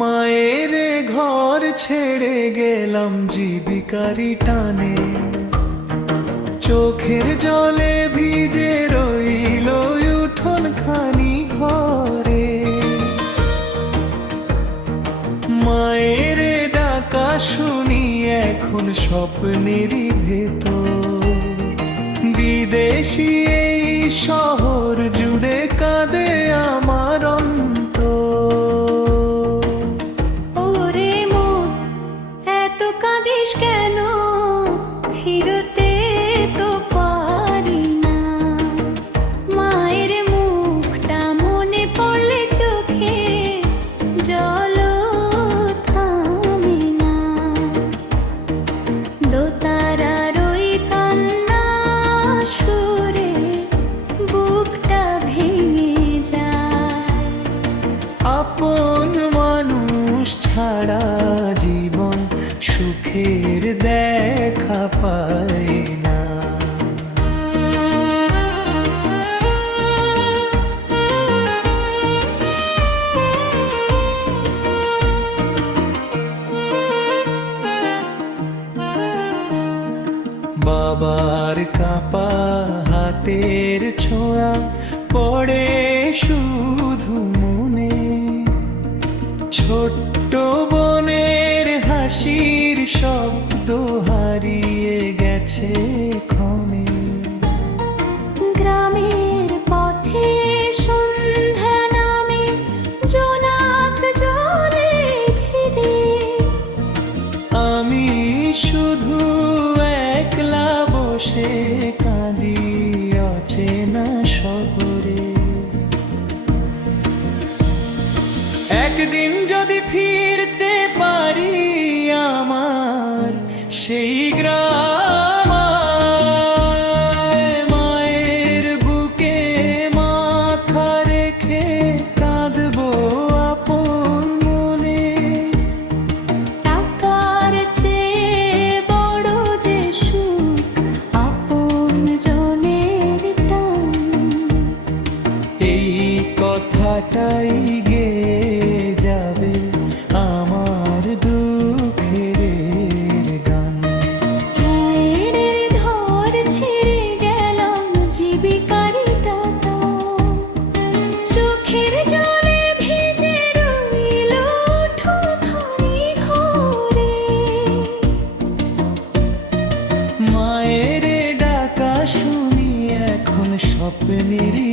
মায়ের ঘর ছেড়ে গেলাম জীবিকারি টানে, চোখের জলে ভিজে রইল উঠোন খানি ঘরে। মায়ের ডাকা শুনি এখন স্বপ্নেরই ভেতর, বিদেশি এই শহর জুড়ে কাঁদে আমার কাঁদিস কেন? ফিরতে তো পারি না। মায়ের মুখটা মনে পড়লে চোখে জল থামে না। দোতারার ওই কান্না সুরে বুকটা ভেঙে যায়। আপন মানুষ ছাড়া জীবন সুখের দেখা পায় না। বাবার কাপা হাতের ছোঁয়া পড়ে শুধু মনে, ছোট্ট বোনের হাসির শব্দ হারিয়ে গেছে ক্ষণে। গ্রামের পথে সন্ধ্যা নামে জোনাক জলে ধীরে, আমি শুধু একলা বসে কাঁদি অচেনা শহরে। একদিন যদি ফিরতে পারি আমার সেই গ্রাম, মায়ের বুকে মাথা রেখে কাঁদবো আপন মনে। টাকার চেয়ে বড় যে সুখ আপন জনের টান, এই কথাটাই গেয়ে যাবে আমার দুঃখের গান। মায়ের ঘর ছেড়ে গেলাম জীবিকারি টাকা, চোখের জলে ভিজে রইল উঠোনখানি ঘরে। মায়ের ডাকা শুনি এখন স্বপ্নেরই